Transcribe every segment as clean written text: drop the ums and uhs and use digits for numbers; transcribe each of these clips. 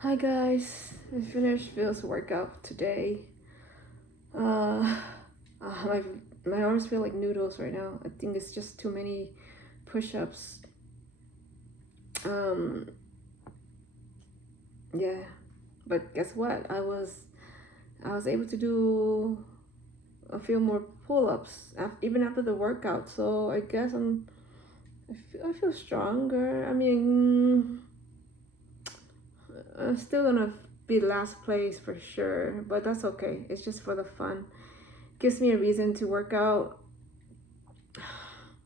Hi guys, I finished Phil's workout today. Uh, my my arms feel like noodles right now. I think it's just too many push-ups. Um, yeah, but guess what? I was able to do a few more pull-ups even after the workout. So I guess I feel stronger. I mean, I'm still gonna be last place for sure, but that's okay. It's just for the fun. Gives me a reason to work out.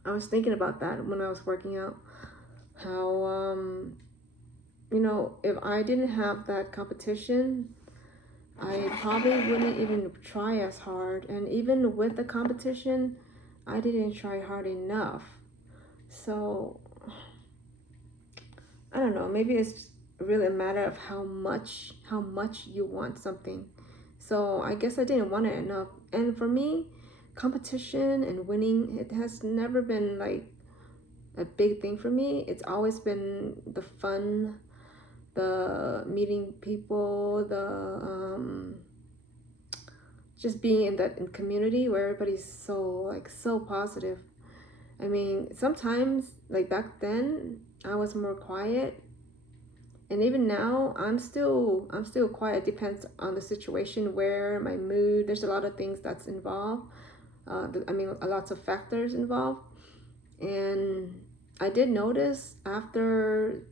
I was thinking about that when I was working out. How if I didn't have that competition, I probably wouldn't even try as hard. And even with the competition, I didn't try hard enough. So I don't know. Maybe it's really a matter of how much you want something. So I guess I didn't want it enough. And for me, competition and winning, it has never been like a big thing for me. It's always been the fun, the meeting people, the just being in that community where everybody's so positive. I mean, sometimes like back then I was more quiet, and even now I'm still quiet. It depends on the situation, where my mood. There's a lot of things that's involved. I mean, lots of factors involved, and I did notice after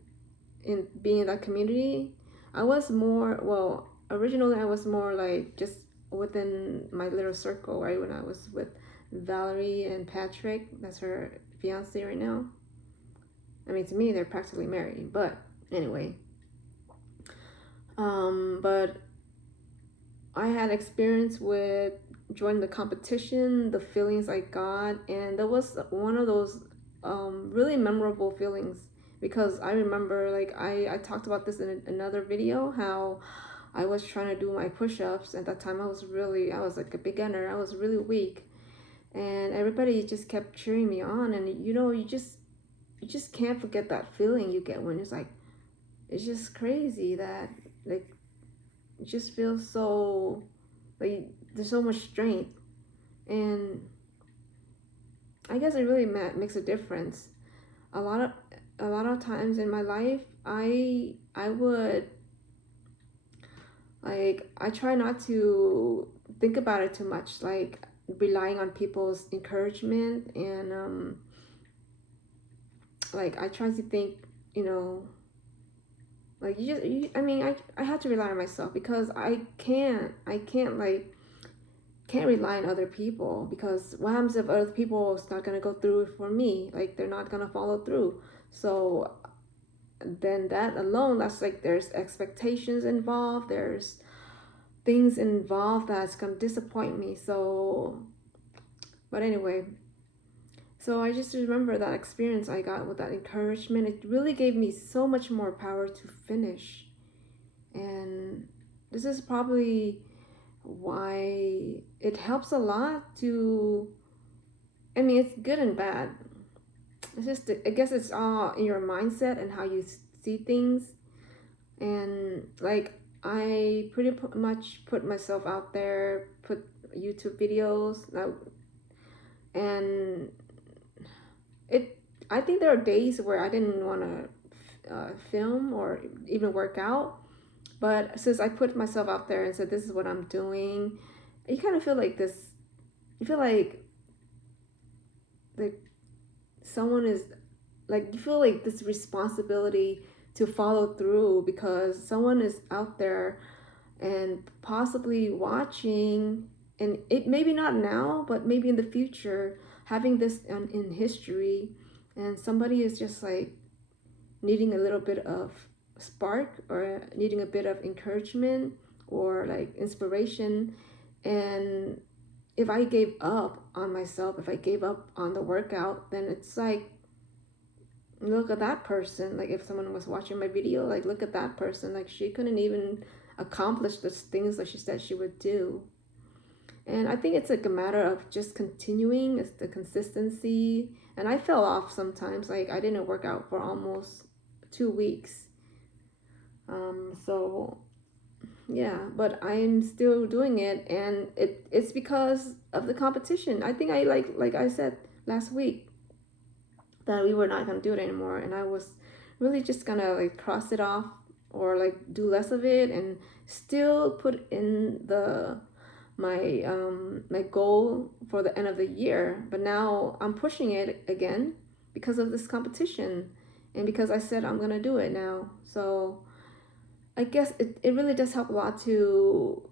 in being in that community, I was more, well, originally I was more like just within my little circle, right? When I was with Valerie and Patrick, that's her fiance right now. I mean, to me, they're practically married, but anyway. But I had experience with joining the competition, the feelings I got, and that was one of those really memorable feelings, because I remember, like, I talked about this in another video, how I was trying to do my push-ups. At that time, I was like a beginner. I was really weak, and everybody just kept cheering me on. And you just can't forget that feeling you get when it's just crazy that, like, it just feels so, like, there's so much strength. And I guess it really makes a difference. A lot of a lot of times in my life, I would, like, I try not to think about it too much, like relying on people's encouragement. And like, I try to think, you know like, I mean, I have to rely on myself, because I can't like, can't rely on other people, because what happens if other people is not gonna go through it for me? Like, they're not gonna follow through. So then that alone, that's like, there's expectations involved, there's things involved that's gonna disappoint me. So, but anyway, so I just remember that experience I got with that encouragement. It really gave me so much more power to finish. And this is probably why it helps a lot to, I mean, it's good and bad. It's just, I guess it's all in your mindset and how you see things. And like, I pretty much put myself out there, put YouTube videos, and it. I think there are days where I didn't want to film or even work out, but since I put myself out there and said this is what I'm doing, you kind of feel like this. You feel like someone is, like, you feel like this responsibility to follow through, because someone is out there and possibly watching. And it maybe not now, but maybe in the future, having this in history, and somebody is just like needing a little bit of spark, or needing a bit of encouragement, or like inspiration. And if I gave up on myself, if I gave up on the workout, then it's like, look at that person. Like, if someone was watching my video, like, look at that person. Like, she couldn't even accomplish the things that she said she would do. And I think it's like a matter of just continuing. It's the consistency. And I fell off sometimes. Like, I didn't work out for almost 2 weeks. So yeah, but I'm still doing it, and it's because of the competition. I think I like I said last week that we were not gonna do it anymore, and I was really just gonna like cross it off or like do less of it and still put in the my goal for the end of the year. But now I'm pushing it again because of this competition and because I said I'm gonna do it now. So I guess it really does help a lot to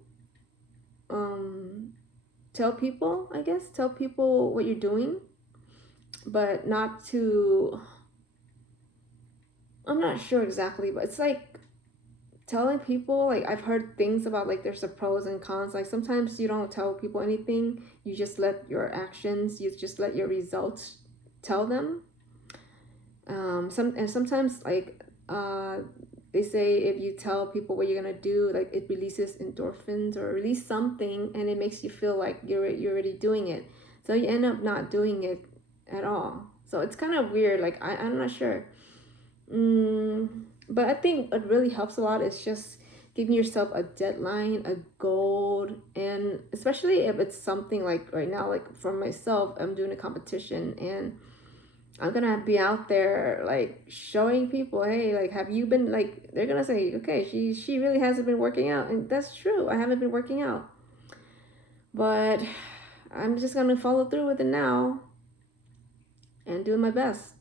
um, tell people, I guess, tell people what you're doing, but not to, I'm not sure exactly, but it's like telling people, like I've heard things about like there's the pros and cons. Like sometimes you don't tell people anything, you just let your actions, you just let your results tell them. Sometimes like they say if you tell people what you're gonna do, like it releases endorphins or release something, and it makes you feel like you're already doing it. So you end up not doing it at all. So it's kind of weird. Like I'm not sure. But I think what really helps a lot is just giving yourself a deadline, a goal, and especially if it's something like right now, like for myself, I'm doing a competition and I'm gonna be out there like showing people, hey, like have you been like they're gonna say, okay, she really hasn't been working out, and that's true. I haven't been working out, but I'm just gonna follow through with it now and do my best,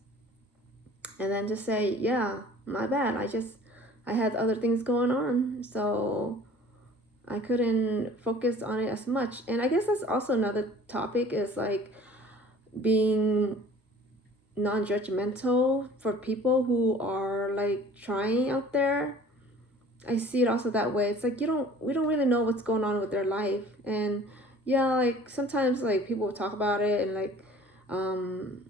and then just say, yeah, my bad. I had other things going on, so I couldn't focus on it as much. And I guess that's also another topic is like being non-judgmental for people who are like trying out there. I see it also that way. It's like we don't really know what's going on with their life. And yeah, like sometimes like people will talk about it and um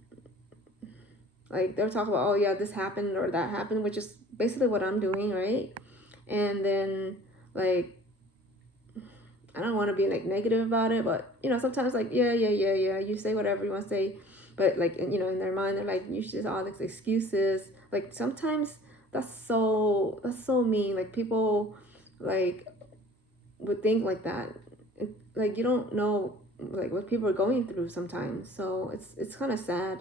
like they'll talk about, oh yeah, this happened or that happened, which is basically what I'm doing, right? And then like I don't want to be like negative about it, but sometimes like yeah, you say whatever you want to say, but like in their mind they're like you should just all these excuses. Like sometimes that's so mean. Like people like would think like that. Like you don't know like what people are going through sometimes. So it's kind of sad.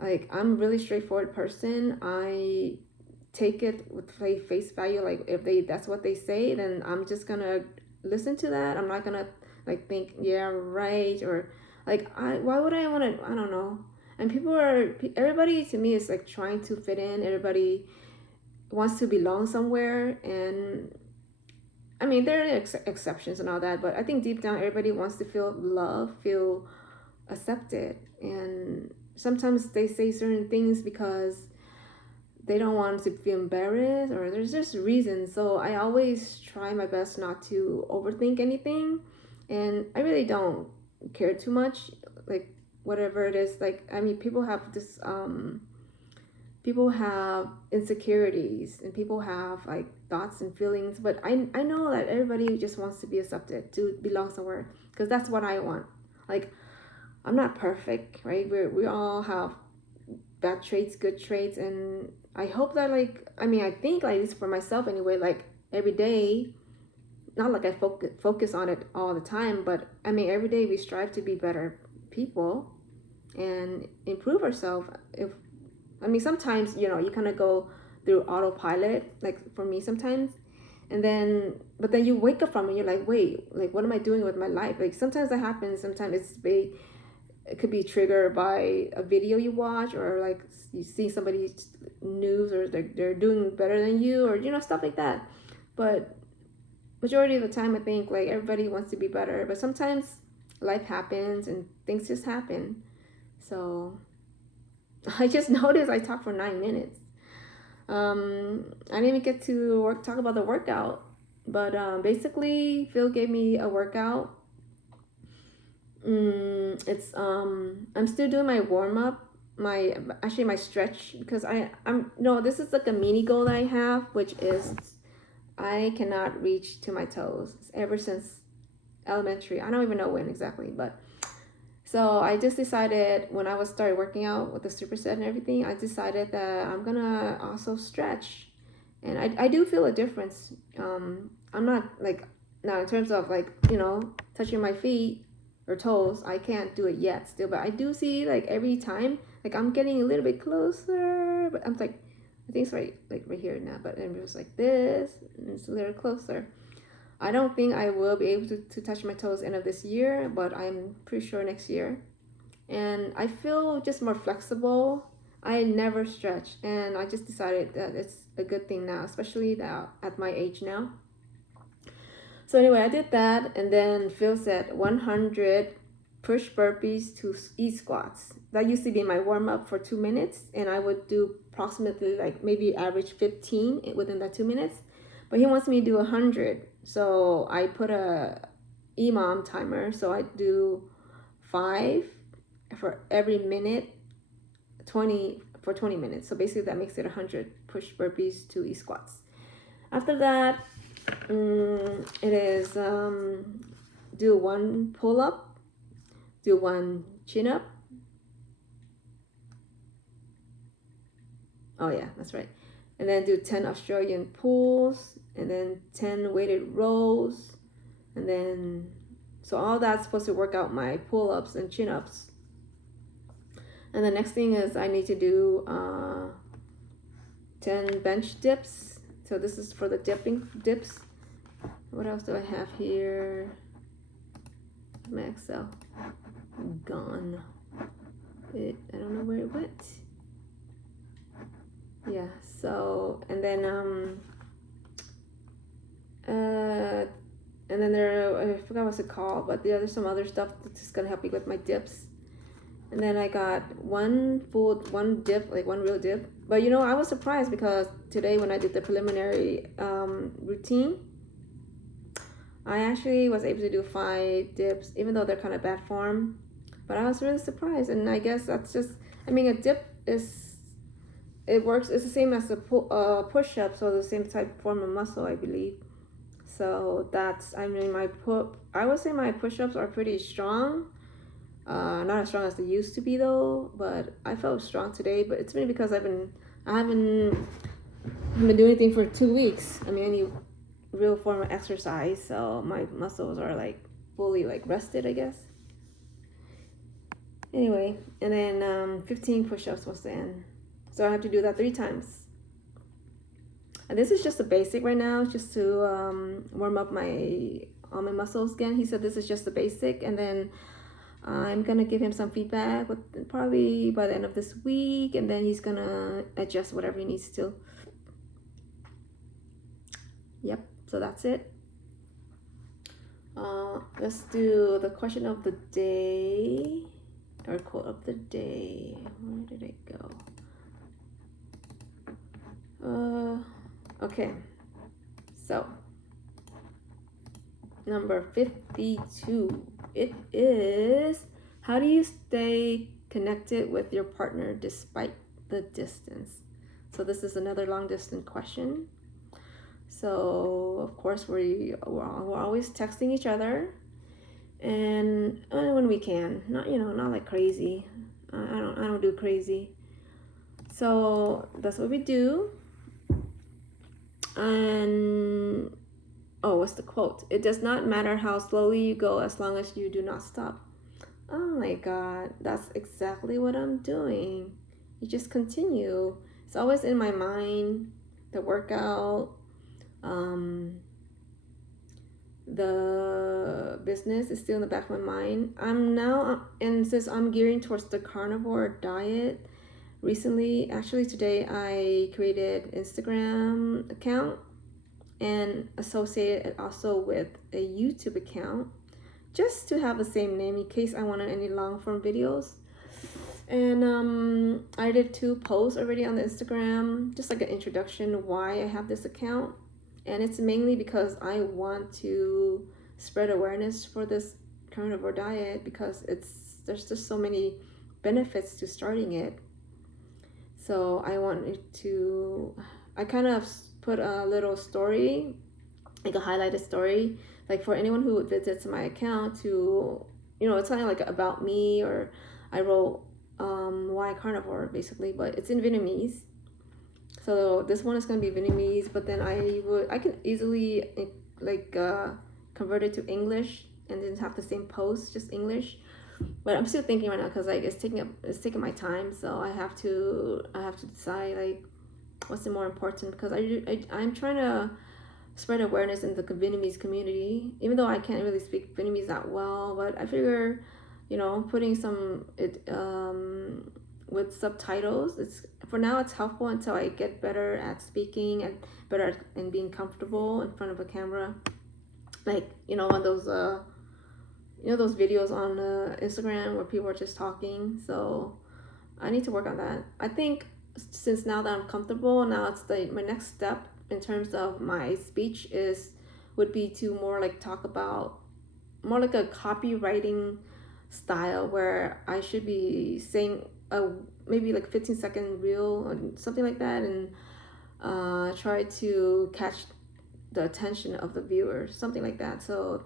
Like I'm a really straightforward person. I take it with face value. Like if that's what they say, then I'm just gonna listen to that. I'm not gonna like think yeah right or like why would I want to, I don't know. And everybody to me is like trying to fit in. Everybody wants to belong somewhere, and I mean there are exceptions and all that, but I think deep down everybody wants to feel loved, feel accepted. And sometimes they say certain things because they don't want to feel embarrassed or there's just reasons. So I always try my best not to overthink anything, and I really don't care too much, like whatever it is. Like I mean people have insecurities and people have like thoughts and feelings, but I know that everybody just wants to be accepted, to belong somewhere, because that's what I want. Like I'm not perfect, right? We all have bad traits, good traits, and I hope that like I mean I think like at least for myself anyway, like every day, not like I focus on it all the time, but I mean every day we strive to be better people and improve ourselves. If I mean sometimes you kind of go through autopilot, like for me sometimes, and then but then you wake up from it, you're like, wait, like what am I doing with my life? Like sometimes that happens. Sometimes it could be triggered by a video you watch, or like you see somebody's news, or they're doing better than you, or stuff like that. But majority of the time I think like everybody wants to be better, but sometimes life happens and things just happen. So I just noticed I talked for 9 minutes. I didn't even get to talk about the workout, but basically Phil gave me a workout. It's I'm still doing my warm up, my stretch, because I'm no, this is like a mini goal that I have, which is I cannot reach to my toes ever since elementary. I don't even know when exactly, but so I just decided when I was started working out with the Superset and everything, I decided that I'm gonna also stretch, And I do feel a difference. I'm not like, now in terms of like, touching my feet or toes, I can't do it yet still, but I do see like every time, like I'm getting a little bit closer, but I'm like, I think it's right here now, but it was like this, and it's a little closer. I don't think I will be able to touch my toes end of this year, but I'm pretty sure next year. And I feel just more flexible. I never stretch, and I just decided that it's a good thing now, especially now at my age now. So anyway, I did that, and then Phil said 100 push burpees to E-squats. That used to be my warm-up for 2 minutes, and I would do approximately like maybe average 15 within that 2 minutes. But he wants me to do 100, so I put a EMOM timer, so I do 5 for every minute, 20 for 20 minutes. So basically that makes it 100 push burpees to E-squats. After that, it is do 1 pull-up, do 1 chin-up. Oh yeah, that's right. And then do 10 Australian pulls, and then 10 weighted rows, and then, so all that's supposed to work out my pull-ups and chin-ups. And the next thing is I need to do 10 bench dips. So this is for the dips. What else do I have here? My Excel gone. I don't know where it went. Yeah, so, and then there, I forgot what's it called, but there's some other stuff that's just gonna help me with my dips. And then I got one dip, like one real dip. But I was surprised because today when I did the preliminary routine, I actually was able to do 5 dips, even though they're kind of bad form. But I was really surprised, and I guess that's just, a dip works, it's the same as a push-up, so the same type form of muscle, I believe. So that's, I would say my push-ups are pretty strong. Not as strong as they used to be though, but I felt strong today. But it's been because I haven't been doing anything for 2 weeks. Any real form of exercise, so my muscles are like fully like rested, I guess. Anyway, and then 15 push-ups was the end. So I have to do that 3 times. And this is just the basic right now, just to warm up all my muscles again. He said this is just the basic, and then I'm gonna give him some feedback probably by the end of this week, and then he's gonna adjust whatever he needs to. Yep, so that's it. Let's do the question of the day, or quote of the day. Where did it go? Okay, so number 52. It is, how do you stay connected with your partner despite the distance? So this is another long distance question. So of course we're always texting each other, and when we can, not like crazy. I don't do crazy. So that's what we do. And what's the quote? It does not matter how slowly you go as long as you do not stop. Oh my God, that's exactly what I'm doing. You just continue. It's always in my mind. The workout, the business is still in the back of my mind. And since I'm gearing towards the Carnivore Diet, actually today I created Instagram account and associate it also with a YouTube account, just to have the same name in case I wanted any long form videos. And I did 2 posts already on the Instagram, just like an introduction why I have this account. And it's mainly because I want to spread awareness for this carnivore diet, because there's just so many benefits to starting it. So I kind of put a little story, like a highlighted story, like for anyone who visits my account to, it's kind of like about me, or I wrote why carnivore basically, but it's in Vietnamese. So this one is gonna be Vietnamese, but then I can easily convert it to English and then have the same post, just English. But I'm still thinking right now because like it's taking my time, so I have to decide like what's the more important, because I'm trying to spread awareness in the Vietnamese community, even though I can't really speak Vietnamese that well. But I figure, putting some with subtitles, it's for now it's helpful until I get better at speaking and better at and being comfortable in front of a camera, like on those those videos on Instagram where people are just talking. So I need to work on that. I think since now that I'm comfortable, now it's my next step in terms of my speech would be to more like talk about more like a copywriting style, where I should be saying a maybe like 15-second reel or something like that, and try to catch the attention of the viewer, something like that. So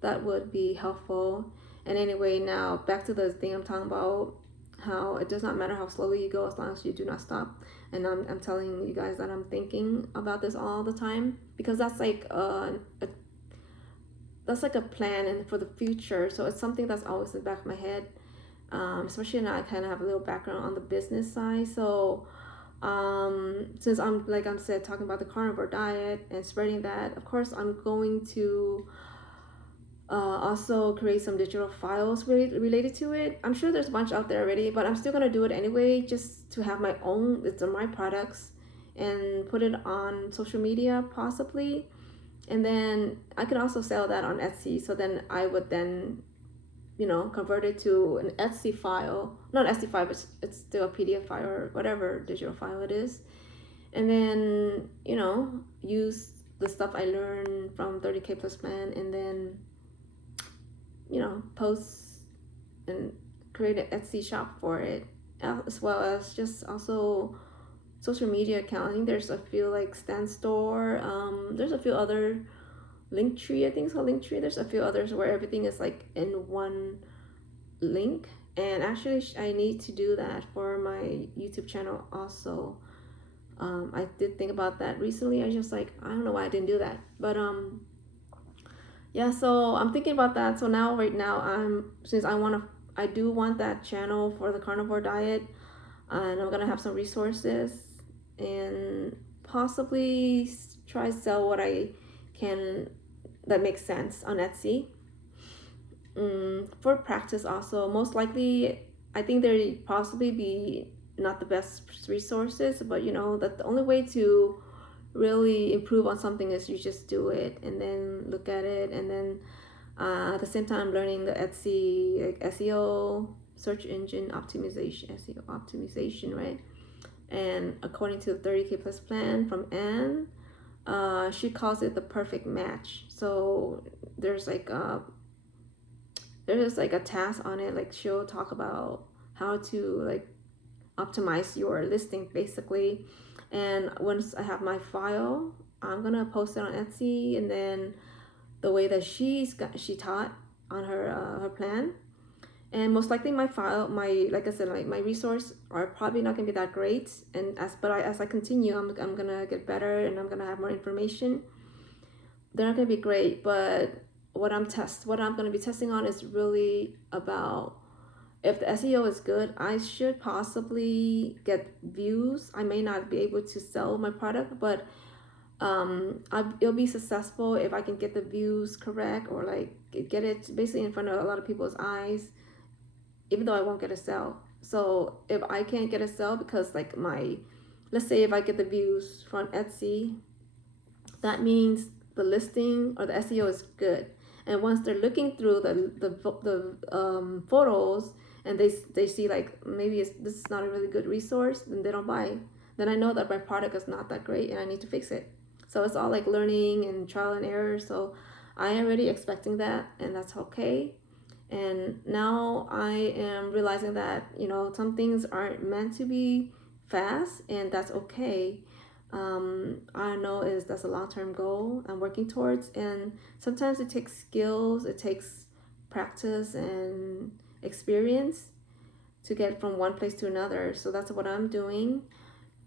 that would be helpful. And anyway, now back to the thing I'm talking about, how it does not matter how slowly you go as long as you do not stop. And I'm telling you guys that I'm thinking about this all the time, because that's like a plan and for the future. So it's something that's always in the back of my head, especially now I kind of have a little background on the business side. So since I'm, like I said, talking about the carnivore diet and spreading that, of course I'm going to also create some digital files related to it. I'm sure there's a bunch out there already, but I'm still gonna do it anyway, just to have my own, it's my products, and put it on social media possibly. And then I could also sell that on Etsy. So then I would then convert it to an Etsy file, not Etsy file, but it's still a PDF file or whatever digital file it is. And then use the stuff I learned from 30K plus plan, and then post and create an Etsy shop for it, as well as just also social media account. I think there's a few like Stan Store, there's a few other, Linktree, I think it's called Linktree. There's a few others where everything is like in one link. And actually I need to do that for my YouTube channel also. I did think about that recently. I just like, I don't know why I didn't do that, but yeah, so I'm thinking about that. So now, right now, since I do want that channel for the carnivore diet, and I'm gonna have some resources and possibly try sell what I can that makes sense on Etsy. For practice also, most likely, I think there possibly be not the best resources, but that the only way to really improve on something is you just do it and then look at it, and then at the same time learning the Etsy, like SEO, search engine optimization, SEO optimization, right? And according to the 30K plus plan from Anne, she calls it the perfect match. So there's like a task on it, like she'll talk about how to like optimize your listing basically. And once I have my file, I'm gonna post it on Etsy, and then the way that she taught on her plan. And most likely my file, like I said, my resource are probably not gonna be that great. And as I continue, I'm gonna get better, and I'm gonna have more information. They're not gonna be great, but what I'm gonna be testing on is really about, if the SEO is good, I should possibly get views. I may not be able to sell my product, but it'll be successful if I can get the views correct, or like get it basically in front of a lot of people's eyes, even though I won't get a sell. So if I can't get a sell because like let's say if I get the views from Etsy, that means the listing or the SEO is good. And once they're looking through the photos, and they see like maybe this is not a really good resource, then they don't buy. Then I know that my product is not that great and I need to fix it. So it's all like learning and trial and error. So I am already expecting that, and that's okay. And now I am realizing that some things aren't meant to be fast, and that's okay. I know that's a long-term goal I'm working towards, and sometimes it takes skills, it takes practice and experience to get from one place to another. So that's what I'm doing.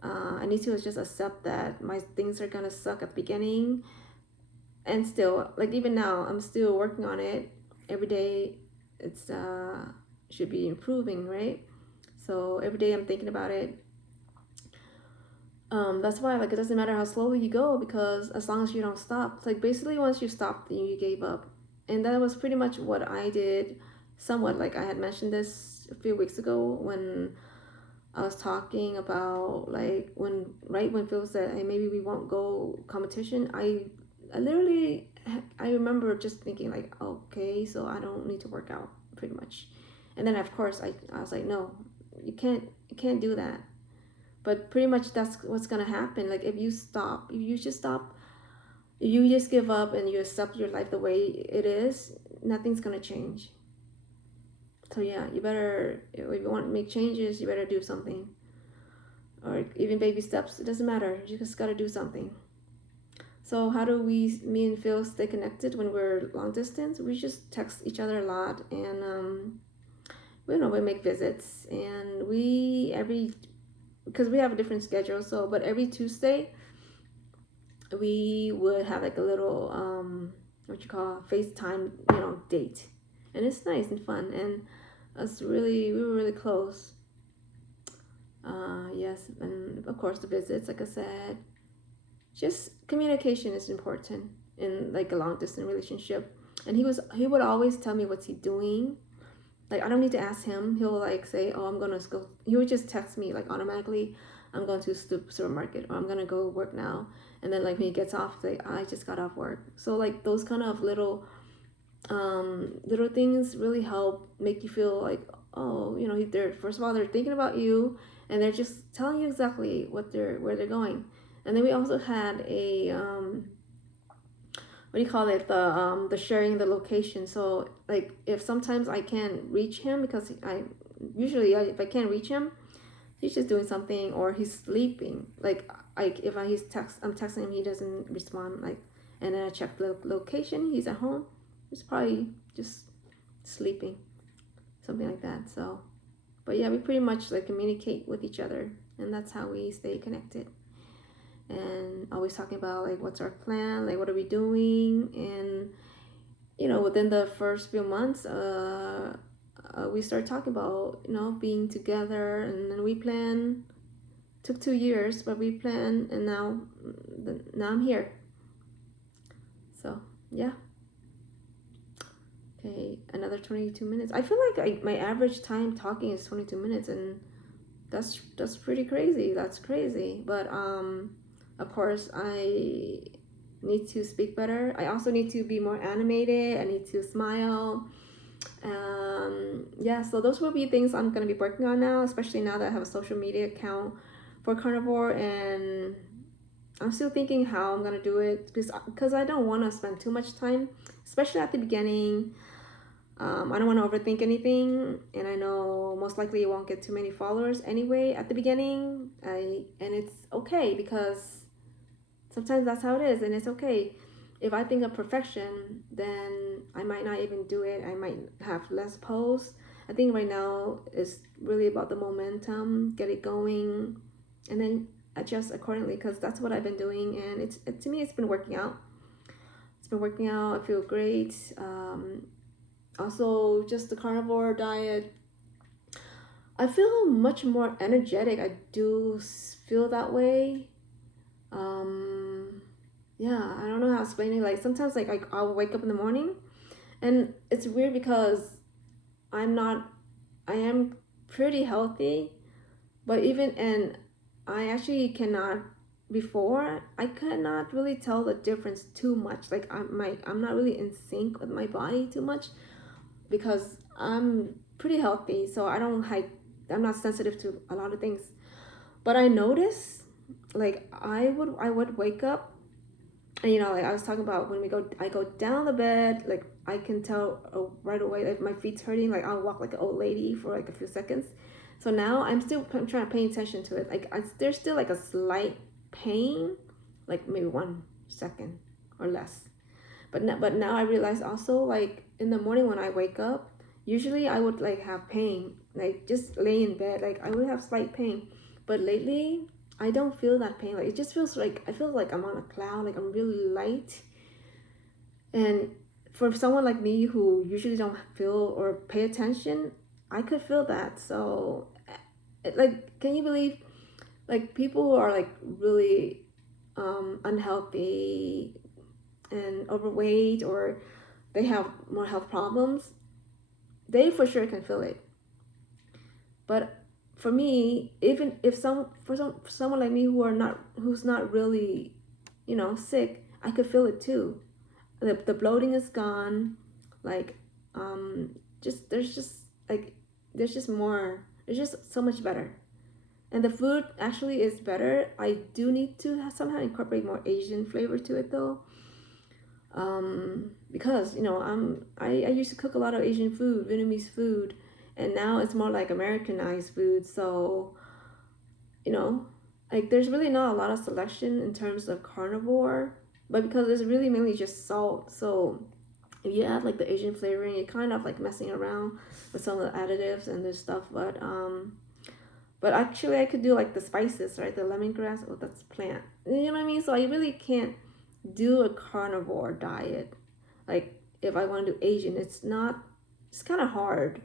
I need to just accept that my things are gonna suck at the beginning, and still, like even now, I'm still working on it every day. It's should be improving, right? So every day I'm thinking about it. That's why, like, it doesn't matter how slowly you go, because as long as you don't stop, like basically once you stopped, you gave up. And that was pretty much what I did, somewhat. Like I had mentioned this a few weeks ago when I was talking about, like, when Phil said, hey, maybe we won't go competition. I literally, I remember just thinking like, okay, so I don't need to work out, pretty much. And then of course I was like, no, you can't do that. But pretty much that's what's gonna happen. Like if you stop, if you just stop, if you just give up and you accept your life the way it is, nothing's gonna change. So yeah, you better, if you want to make changes, you better do something. Or even baby steps, it doesn't matter. You just gotta do something. So how do me and Phil stay connected when we're long distance? We just text each other a lot, and we make visits, and because we have a different schedule. So, but every Tuesday we would have like a little what you call FaceTime, date, and it's nice and fun, and we were really close. Yes, and of course the visits, like I said, just communication is important in like a long distance relationship. And he would always tell me what's he doing. Like I don't need to ask him. He'll like say, "Oh, I'm gonna go." He would just text me like automatically, "I'm going to the supermarket," or "I'm gonna go work now." And then like when he gets off, like, "I just got off work." So like those kind of little things really help make you feel like, oh, they're, first of all, they're thinking about you, and they're just telling you exactly where they're going. And then we also had a what do you call it, the sharing the location. So like if sometimes I can't reach him, because if I can't reach him, he's just doing something or he's sleeping. Like if I'm texting him, he doesn't respond. Like, and then I check the location, he's at home. He's probably just sleeping, something like that. So, but yeah, we pretty much like communicate with each other, and that's how we stay connected. And always talking about like what's our plan, like what are we doing, and within the first few months, we started talking about being together, and then we plan. Took 2 years, but we planned, and now I'm here. So yeah. Okay, another 22 minutes. I feel like my average time talking is 22 minutes, and that's pretty crazy. That's crazy. But of course, I need to speak better. I also need to be more animated. I need to smile. Yeah, so those will be things I'm going to be working on now, especially now that I have a social media account for Carnivore, and I'm still thinking how I'm going to do it, because I don't want to spend too much time, especially at the beginning. I don't want to overthink anything, and I know most likely you won't get too many followers anyway at the beginning. And it's okay, because sometimes that's how it is, and it's okay. If I think of perfection, then I might not even do it. I might have less posts. I think right now is really about the momentum, get it going, and then adjust accordingly, because that's what I've been doing, and to me it's been working out. It's been working out. I feel great. Also, just the carnivore diet, I feel much more energetic. I do feel that way. Yeah, I don't know how to explain it. Like sometimes, like I'll wake up in the morning, and it's weird because I am pretty healthy, but and I actually cannot. Before, I could not really tell the difference too much. Like I'm not really in sync with my body too much, because I'm pretty healthy, so I'm not sensitive to a lot of things. But I notice, like I would wake up, and like I was talking about, when I go down the bed, like I can tell right away, like my feet's hurting, like I'll walk like an old lady for like a few seconds. So now I'm trying to pay attention to it. Like there's still like a slight pain, like maybe 1 second or less. But now I realize also, like in the morning when I wake up, usually I would like have pain, like just lay in bed, like I would have slight pain. But lately, I don't feel that pain. Like it just feels like I feel like I'm on a cloud, like I'm really light. And for someone like me who usually don't feel or pay attention, I could feel that. So like, can you believe like people who are like really unhealthy and overweight, or they have more health problems, they for sure can feel it. But for me, even if for someone like me who's not really, sick, I could feel it too. The bloating is gone. Like, just there's just like there's just more. It's just so much better. And the food actually is better. I do need to somehow incorporate more Asian flavor to it though. Because I used to cook a lot of Asian food, Vietnamese food, and now it's more like Americanized food. So you know, like there's really not a lot of selection in terms of carnivore, but because it's really mainly just salt. So if you add like the Asian flavoring, you're kind of like messing around with some of the additives and this stuff. But actually, I could do like the spices, right? The lemongrass. Oh, that's plant. You know what I mean? So I really can't do a carnivore diet. Like if I want to do Asian, it's not. It's kind of hard,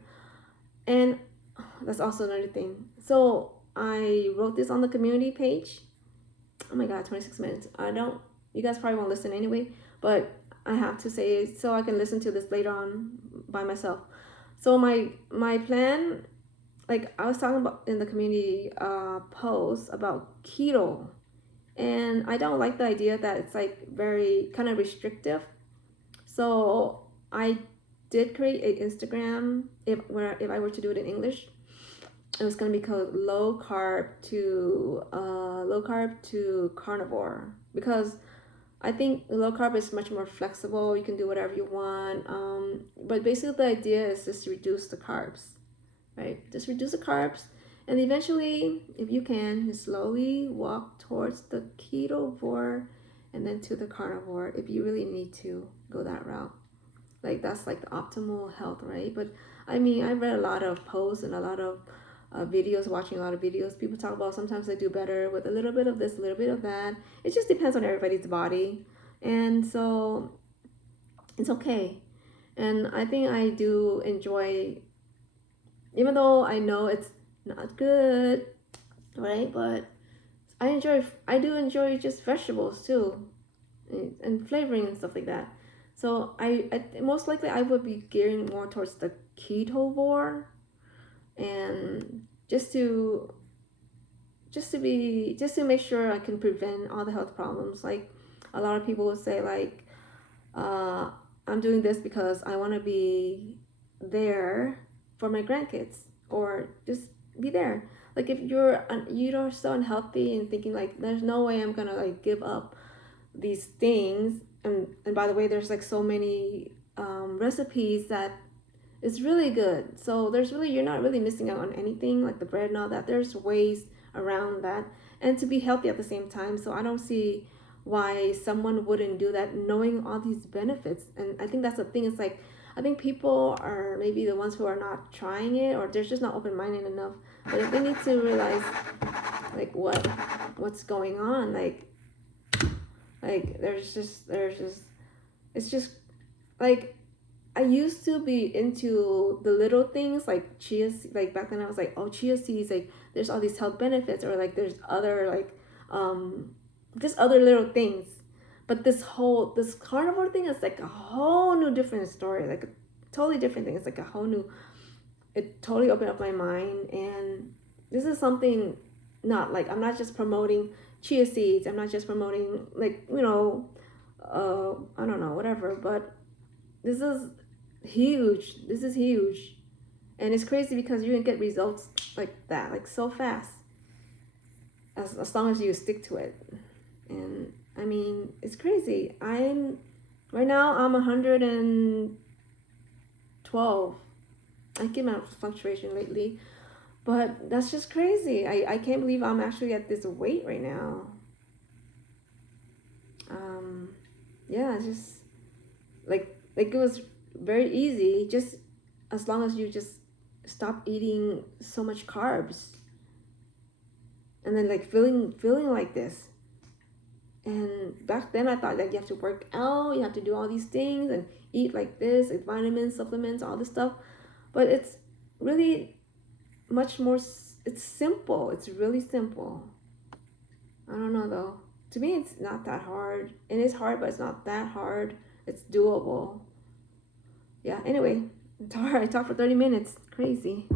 and that's also another thing. So I wrote this on the community page. Oh my god, 26 minutes. I don't. You guys probably won't listen anyway, but I have to say it so I can listen to this later on by myself. So my plan, like I was talking about in the community post about keto, and I don't like the idea that it's like very kind of restrictive. So I did create an Instagram if I were to do it in English. It was gonna be called low carb to carnivore, because I think low carb is much more flexible. You can do whatever you want. But basically the idea is just to reduce the carbs, right? Just reduce the carbs, and eventually, if you can, just slowly walk towards the ketovore and then to the carnivore if you really need to go that route. Like that's like the optimal health, right? But I mean, I read a lot of posts and a lot of videos, watching a lot of videos. People talk about sometimes they do better with a little bit of this, a little bit of that. It just depends on everybody's body, and so it's okay. And I think I do enjoy, even though I know it's not good, right? But I do enjoy just vegetables too, and flavoring and stuff like that. So I most likely I would be gearing more towards the ketovore, and just to make sure I can prevent all the health problems. Like a lot of people would say, like, uh, I'm doing this because I want to be there for my grandkids, or just be there. Like if you're so unhealthy and thinking like there's no way I'm gonna like give up these things, and by the way, there's like so many recipes that it's really good. So you're not really missing out on anything, like the bread and all that. There's ways around that, and to be healthy at the same time. So I don't see why someone wouldn't do that, knowing all these benefits. And I think that's the thing. It's like I think people are maybe the ones who are not trying it, or they're just not open-minded enough. But if they need to realize like what's going on, like there's just it's just like I used to be into the little things like chia. Like back then I was like, oh, chia seeds, like there's all these health benefits, or like there's other like just other little things. But this carnivore thing is like a whole new different story, like a totally different thing. It's like a whole new, it totally opened up my mind. And this is something, not like I'm not just promoting chia seeds, I'm not just promoting like I don't know, whatever, but this is huge. This is huge. And it's crazy because you can get results like that, like so fast, as long as you stick to it. And I mean, it's crazy. Right now I'm 112. I keep my fluctuation lately, but that's just crazy. I can't believe I'm actually at this weight right now. Yeah, it's just like it was very easy, just as long as you just stop eating so much carbs. and then like feeling like this. And back then I thought that you have to work out, you have to do all these things and eat like this, with vitamins, supplements, all this stuff. But it's really much more, it's simple. It's really simple. I don't know though. To me, it's not that hard. It is hard, but it's not that hard. It's doable. Yeah, anyway, it's hard. I talked for 30 minutes. Crazy.